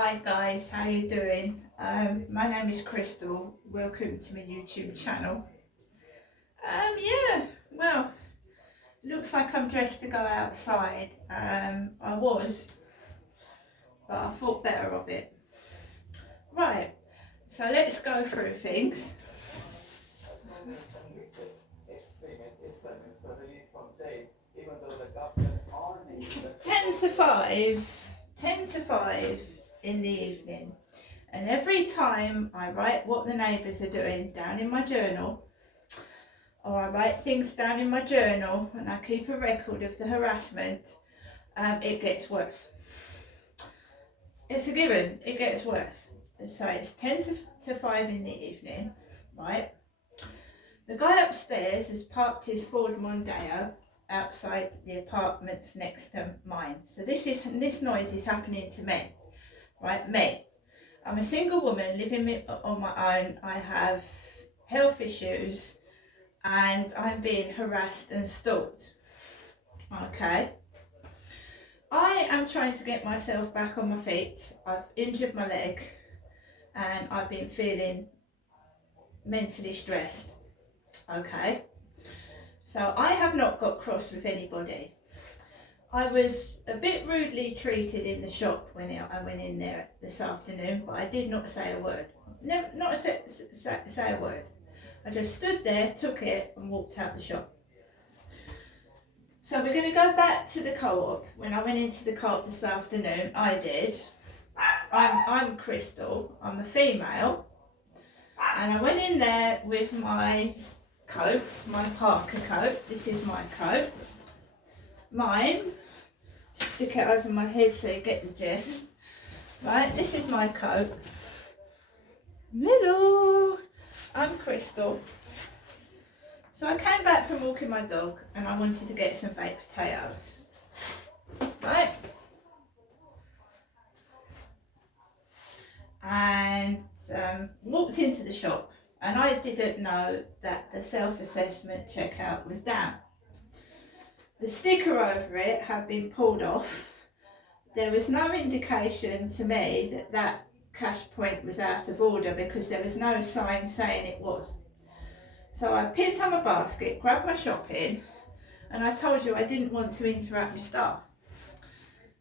Hi guys, how you doing? My name is Crystal. Welcome to my YouTube channel. Yeah, well, looks like I'm dressed to go outside. I was, but I thought better of it. Right, so let's go through things. 10 to 5 in the evening. And every time I write what the neighbours are doing down in my journal, or I write things down in my journal and I keep a record of the harassment, it gets worse. It's a given, it gets worse. So it's 10 to 5 in the evening, right? The guy upstairs has parked his Ford Mondeo outside the apartments next to mine. So this noise is happening to me, right? Me. I'm a single woman living on my own. I have health issues and I'm being harassed and stalked. Okay. I am trying to get myself back on my feet. I've injured my leg and I've been feeling mentally stressed. Okay. So I have not got cross with anybody. I was a bit rudely treated in the shop when I went in there this afternoon, but I did not say a word. Never, not say a word. I just stood there, took it and walked out the shop. So we're going to go back to the co-op. When I went into the co-op this afternoon, I did. I'm Crystal, I'm a female, and I went in there with my coat, my Parker coat. This is my coat. Mine. Stick it over my head so you get the gist. Right, this is my coat. Hello, I'm Crystal. So I came back from walking my dog and I wanted to get some baked potatoes. Right? And walked into the shop and I didn't know that the self-assessment checkout was down. The sticker over it had been pulled off. There was no indication to me that that cash point was out of order because there was no sign saying it was. So I picked up my basket, grabbed my shopping, and I told you I didn't want to interact with staff.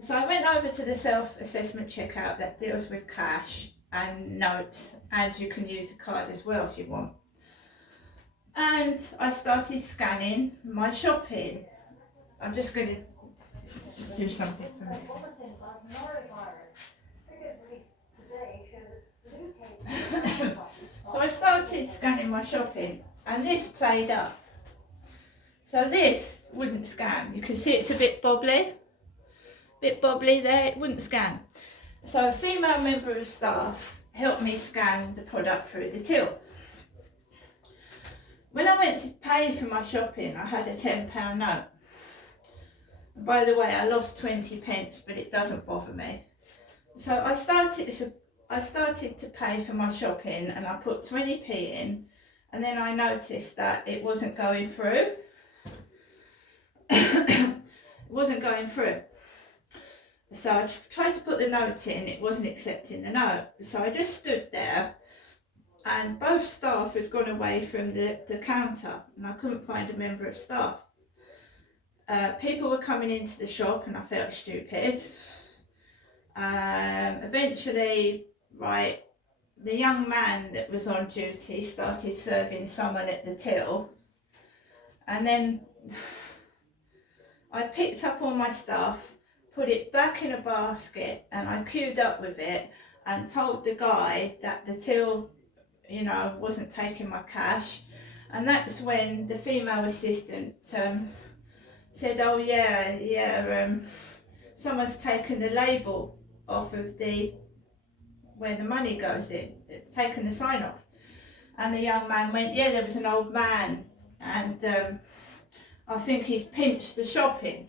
So I went over to the self-assessment checkout that deals with cash and notes, and you can use a card as well if you want. And I started scanning my shopping. I'm just going to do something for me. So I started scanning my shopping and this played up. So this wouldn't scan. You can see it's a bit bobbly there, it wouldn't scan. So a female member of staff helped me scan the product through the till. When I went to pay for my shopping, I had a £10 note. And by the way, I lost 20 pence, but it doesn't bother me. So I started to pay for my shopping and I put 20p in, and then I noticed that it wasn't going through. It wasn't going through. So I tried to put the note in, it wasn't accepting the note. So I just stood there and both staff had gone away from the counter and I couldn't find a member of staff. People were coming into the shop and I felt stupid. Eventually, right, the young man that was on duty started serving someone at the till, and then I picked up all my stuff, put it back in a basket, and I queued up with it and told the guy that the till, you know, wasn't taking my cash. And that's when the female assistant said, oh yeah, someone's taken the label off of where the money goes in. It's taken the sign off. And the young man went, yeah, there was an old man and I think he's pinched the shopping.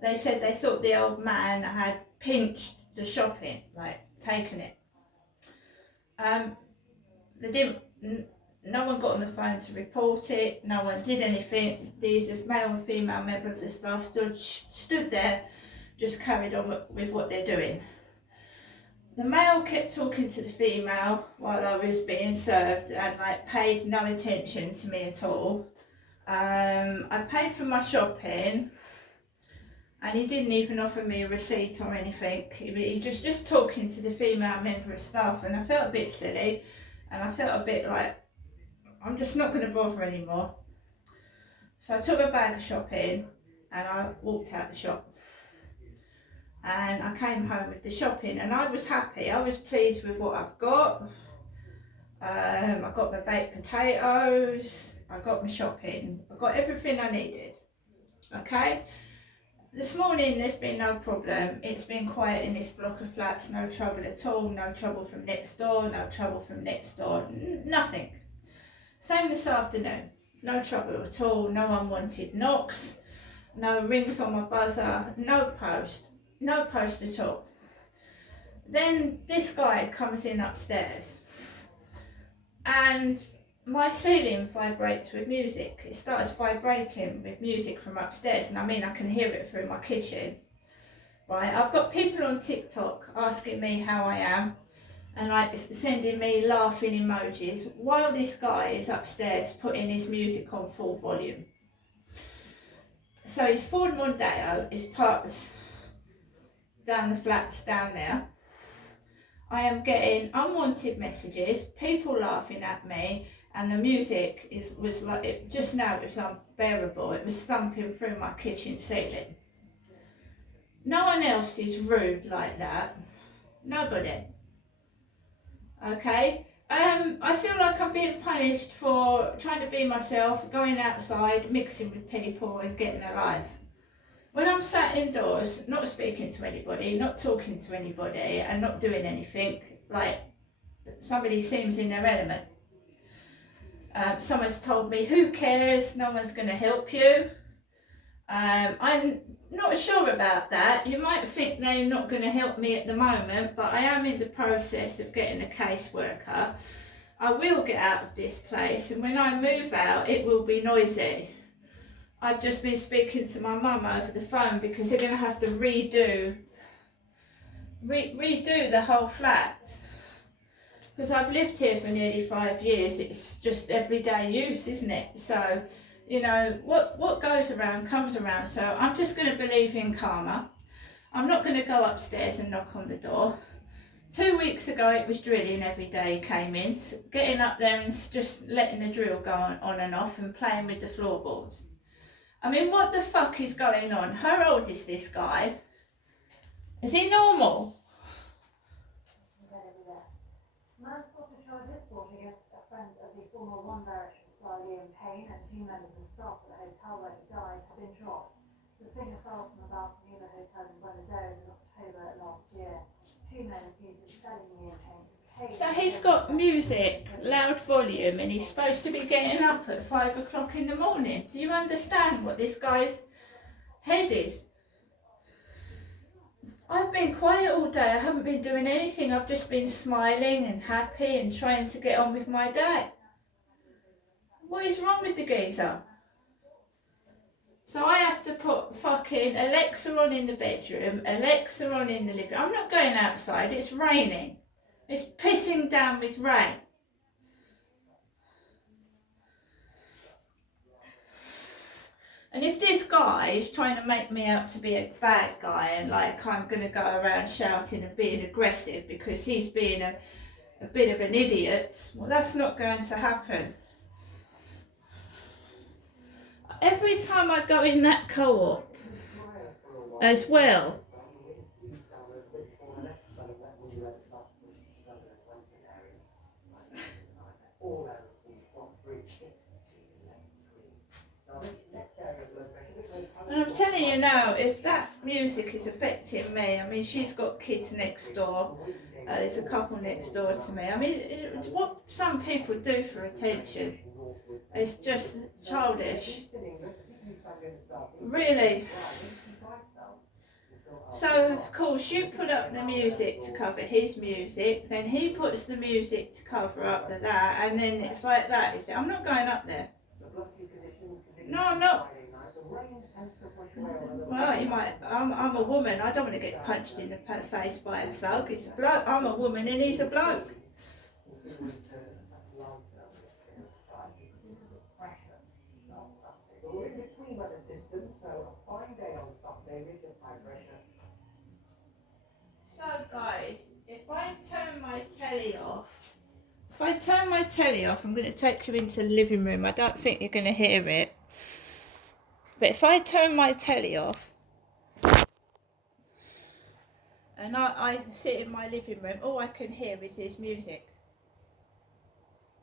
They said they thought the old man had pinched the shopping, like taken it. No one got on the phone to report it, no one did anything. These male and female members of the staff stood there, just carried on with what they're doing. the male kept talking to the female while I was being served and like paid no attention to me at all. I paid for my shopping and he didn't even offer me a receipt or anything. He was just talking to the female member of staff, and I felt a bit silly and I felt a bit like I'm just not going to bother anymore. So I took a bag of shopping and I walked out the shop. And I came home with the shopping and I was happy. I was pleased with what I've got. I got my baked potatoes, I got my shopping, I got everything I needed. Okay? This morning there's been no problem. It's been quiet in this block of flats, no trouble at all, no trouble from next door, no trouble from next door, nothing. Same this afternoon, no trouble at all, no unwanted knocks, no rings on my buzzer, no post at all. Then this guy comes in upstairs and my ceiling vibrates with music. It starts vibrating with music from upstairs, and I mean I can hear it through my kitchen. Right, I've got people on TikTok asking me how I am and like sending me laughing emojis while this guy is upstairs putting his music on full volume. So his Ford Mondeo is parked down the flats down there. I am getting unwanted messages, people laughing at me, and the music was like, it just now it was unbearable. It was thumping through my kitchen ceiling. No one else is rude like that. Nobody. Okay? I feel like I'm being punished for trying to be myself, going outside, mixing with people and getting a life. When I'm sat indoors, not speaking to anybody, not talking to anybody and not doing anything, like somebody seems in their element. Someone's told me, who cares, no one's going to help you. I'm not sure about that. You might think they're not going to help me at the moment, but I am in the process of getting a caseworker. I will get out of this place, and when I move out, it will be noisy. I've just been speaking to my mum over the phone because they're going to have to redo the whole flat. Because I've lived here for nearly 5 years, it's just everyday use, isn't it? So, you know, what goes around comes around. So I'm just going to believe in karma. I'm not going to go upstairs and knock on the door. 2 weeks ago it was drilling every day he came in, getting up there and just letting the drill go on and off and playing with the floorboards. I mean, what the fuck is going on? How old is this guy? Is he normal? Manslaughter charges brought against a friend of the former One Direction star Liam Payne and 2 members of staff at the hotel where he died have been dropped. The singer fell from a balcony of a hotel in Buenos Aires in October last year. 2 men accused of selling Liam Payne. So he's got music, loud volume, and he's supposed to be getting up at 5 o'clock in the morning. Do you understand what this guy's head is? I've been quiet all day, I haven't been doing anything, I've just been smiling and happy and trying to get on with my day. What is wrong with the geezer? So I have to put fucking Alexa on in the bedroom, Alexa on in the living room. I'm not going outside, it's raining. It's pissing down with rain. And if this guy is trying to make me out to be a bad guy and like I'm going to go around shouting and being aggressive because he's being a bit of an idiot, well, that's not going to happen. Every time I go in that co-op as well, and I'm telling you now, if that music is affecting me, I mean, she's got kids next door, there's a couple next door to me. I mean, what some people do for attention is just childish. Really. So, of course, you put up the music to cover his music, then he puts the music to cover up that, and then it's like that, is it? I'm not going up there. No, I'm not. tends to push away all the little Well, you might. I'm a woman. I don't want to get punched in the face by a thug. He's a bloke. I'm a woman and he's a bloke. fresher, smells Saturday. But we're in between weather systems, so a fine day on Saturday with the high pressure. So, guys, if I turn my telly off, I'm going to take you into the living room. I don't think you're going to hear it. But if I turn my telly off and I sit in my living room, all I can hear is his music.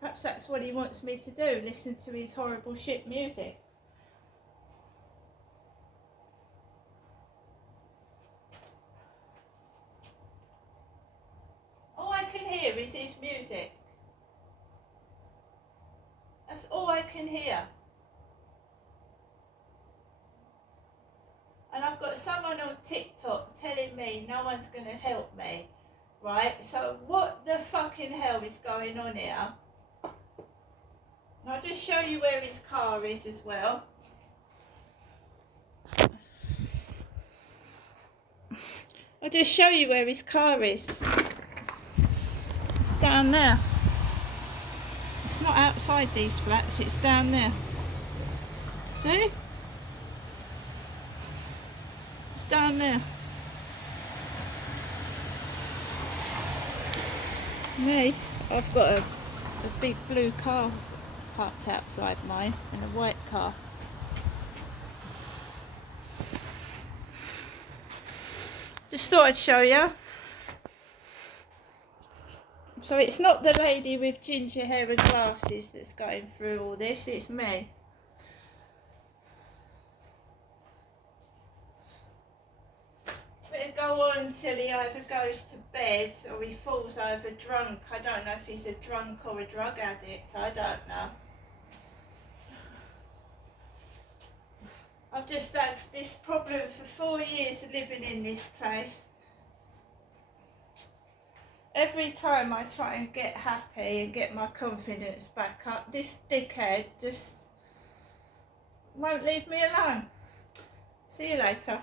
Perhaps that's what he wants me to do, listen to his horrible shit music. All I can hear is his music. That's all I can hear. And I've got someone on TikTok telling me no one's going to help me, right? So what the fucking hell is going on here? And I'll just show you where his car is as well. I'll just show you where his car is. It's down there. It's not outside these flats, it's down there. See? It's down there. Me, I've got a big blue car parked outside mine and a white car. Just thought I'd show you. So it's not the lady with ginger hair and glasses that's going through all this, it's me. Better go on till he either goes to bed or he falls over drunk. I don't know if he's a drunk or a drug addict, I don't know. I've just had this problem for 4 years living in this place. Every time I try and get happy and get my confidence back up, this dickhead just won't leave me alone. See you later.